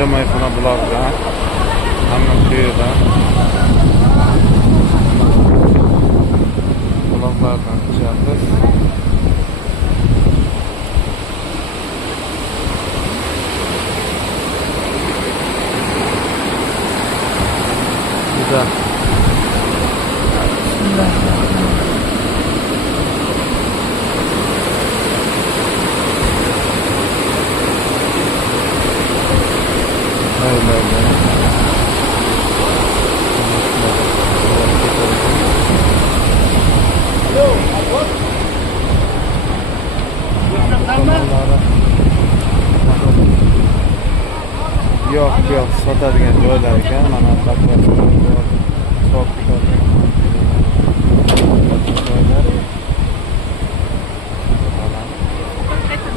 Xo'jamayxona bulog'ida hamma shu yerda buloqlardan ichyapmiz. Juda yo'q sotadigan joylar ekan. Mana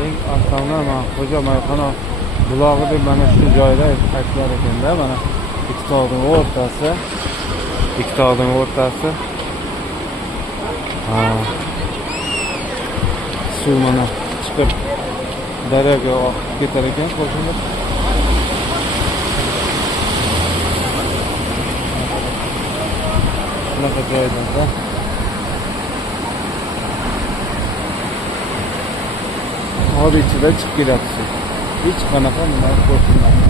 eng asosiy mana Xo'jamayxona bulog'i deb mana shu joyda aytlar ekanda. Mana ikki tog'ning o'rtasi suv mana chiqib daryoga oqib ketar ekan. Qo'shilib bunaqa joylarda hozir ichida chiqib kelyapsiz. Hech qanaqa nima qo'shilmaydi.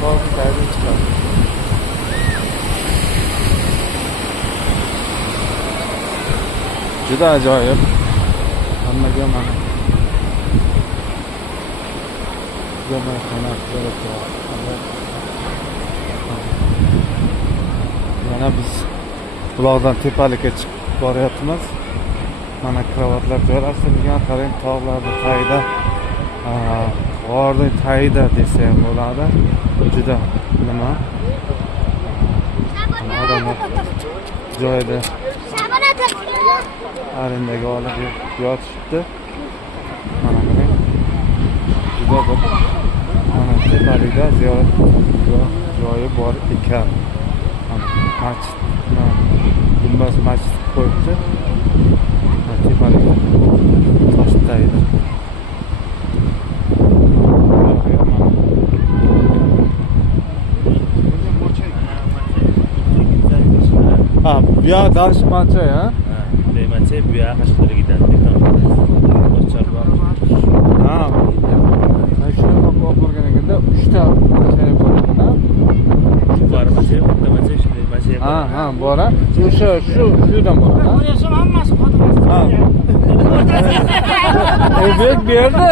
Hozir chiqadi. Juda ajoyib. Hammaga mana yana biz buloqdan tepalikka chiqib boryapmiz. Mana kravatlar joylashtirilgan, qarang, tog'larning tagida, g'orning tagida desa ham bo'ladi. Juda nima? Odamlar joyida arendaga olib yotishibdi. Mana qarang. Juda bir mana tepalikda ziyorat joyi bor ekan. Masjid, gumbaz masjid qo'yibdi. Tepalikda Toshkentda. Bu yoq Dalshmancha, ha? Deymancha, bu yoq Qashqadaryoga ketadi. Shuni olib borgan ekanda 3 ta masjid bor ekan. Shu bor masjid, bitta masjid, shunday masjid. Bor. Shudan bor. Bu yasham hammasi xotirasi. Bu yerda.